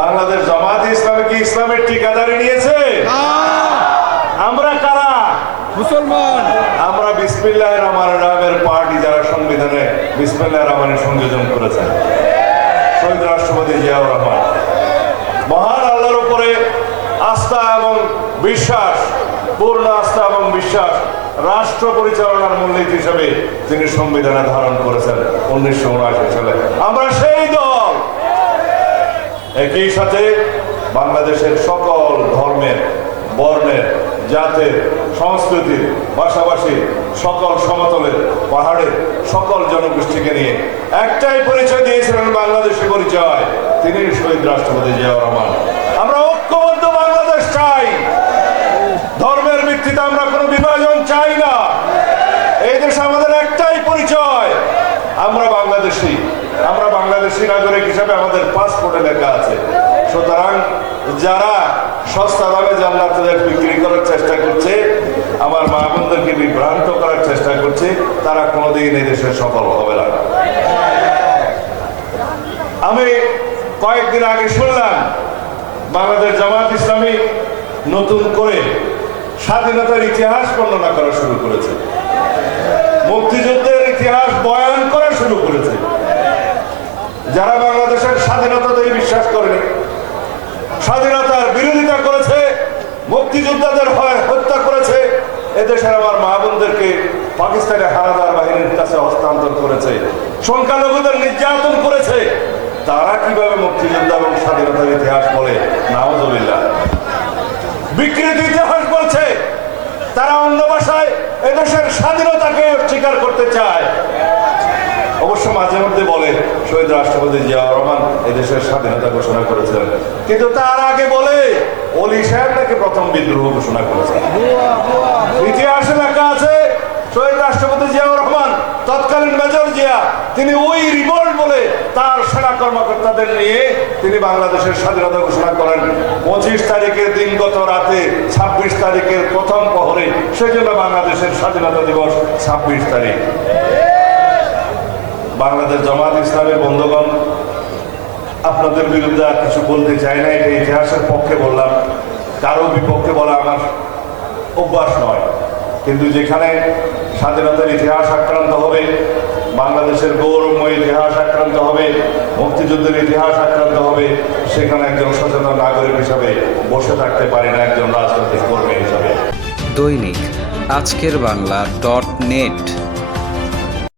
বাংলাদেশ জামায়াতে ইসলামী কি ইসলামের ঠিকাদারি নিয়েছে? আমরা কারা? মুসলমান। আমরা বিসমিল্লাহির রহমানির রহিমের পার্টি, যারা সংবিধানে বিসমিল্লাহির রহমানের সংযোজন করেছেন। শহীদ রাষ্ট্রপতি জিয়াউর রহমান মহান আল্লাহর উপরে আস্থা এবং বিশ্বাস, পূর্ণ আস্থা এবং বিশ্বাস রাষ্ট্র পরিচালনার মূলনীতি হিসেবে তিনি সংবিধানে ধারণ করেছেন 1979 সালে। আমরা সেই দল। একই সাথে বাংলাদেশের সকল ধর্মের, বর্ণের, জাতের, সংস্কৃতির, ভাষাভাষী, সকল সমতলের, পাহাড়ের সকল জনগোষ্ঠীকে নিয়ে একটাই পরিচয় দিয়েছিলেন, বাংলাদেশী পরিচয়। তিনি শহীদ রাষ্ট্রপতি জিয়াউর রহমান। আমরা ঐক্যবদ্ধ বাংলাদেশ চাই। ধর্মের ভিত্তিতে আমরা কোনো বিভাজন চাই না। এই দেশে আমাদের একটাই পরিচয়, আমরা বাংলাদেশী। আমরা বাংলাদেশী নাগরিক হিসাবে আমাদের পাসপোর্টে লেখা আছে। সুতরাং যারা সস্তা দামে জান্নাতের বিক্রি করার চেষ্টা করছে, আমার মা বোনদেরকে বিভ্রান্ত করার চেষ্টা করছে, তারা কোনোদিন এই দেশে সফল হবে না। আমি কয়েকদিন আগে শুনলাম বাংলাদেশ জামায়াত ইসলামী নতুন করে স্বাধীনতার ইতিহাস বর্ণনা করা শুরু করেছে, মুক্তিযুদ্ধের ইতিহাস বয়ান করা শুরু করেছে। যারা বাংলাদেশের স্বাধীনতাতে বিশ্বাস করেনি, স্বাধীনতার বিরোধিতা করেছে, মুক্তিযোদ্ধাদের হত্যা করেছে, এদেশের আমার মা বোনদেরকে পাকিস্তানের হানাদার বাহিনীর কাছে হস্তান্তর করেছে, সংখ্যালঘুদের নির্যাতন করেছে, তারা কিভাবে মুক্তিযোদ্ধা এবং স্বাধীনতার ইতিহাস বলে? নাউজুবিল্লাহ। বিকৃত ইতিহাস বলছে। তারা অন্য ভাষায় এদেশের স্বাধীনতাকে স্বীকার করতে চায়। অবশ্য মাঝে মধ্যে বলে শহীদ রাষ্ট্রপতি জিয়াউর রহমান এদেশের স্বাধীনতা ঘোষণা করেছিলেন, কিন্তু তার আগে বলে ওলি সাহেব নাকি প্রথম বিদ্রোহ ঘোষণা করেছেন। ইতিহাসে লেখা আছে শহীদ রাষ্ট্রপতি জিয়াউর রহমান, তৎকালীন মেজর জিয়া, তিনি ওই রিভোল্ট বলে তার সেনা কর্মকর্তাদের নিয়ে তিনি বাংলাদেশের স্বাধীনতা ঘোষণা করেন 25 তারিখের দিনগত রাতে 26 তারিখের প্রথম প্রহরে। সেজন্য বাংলাদেশের স্বাধীনতা দিবস 26 তারিখ। বাংলাদেশ জামায়াত ইসলামের বন্ধুগণ, আপনাদের বিরুদ্ধে আর কিছু বলতে চাই না। এটা ইতিহাসের পক্ষে বললাম, কারো বিপক্ষে বলা আমার অভ্যাস নয়। কিন্তু যেখানে স্বাধীনতার ইতিহাস আক্রান্ত হবে, বাংলাদেশের গৌরবময় ইতিহাস আক্রান্ত হবে, মুক্তিযুদ্ধের ইতিহাস আক্রান্ত হবে, সেখানে একজন সচেতন নাগরিক হিসাবে বসে থাকতে পারি না, একজন রাজনৈতিক কর্মী হিসাবে। দৈনিক আজকের বাংলা .net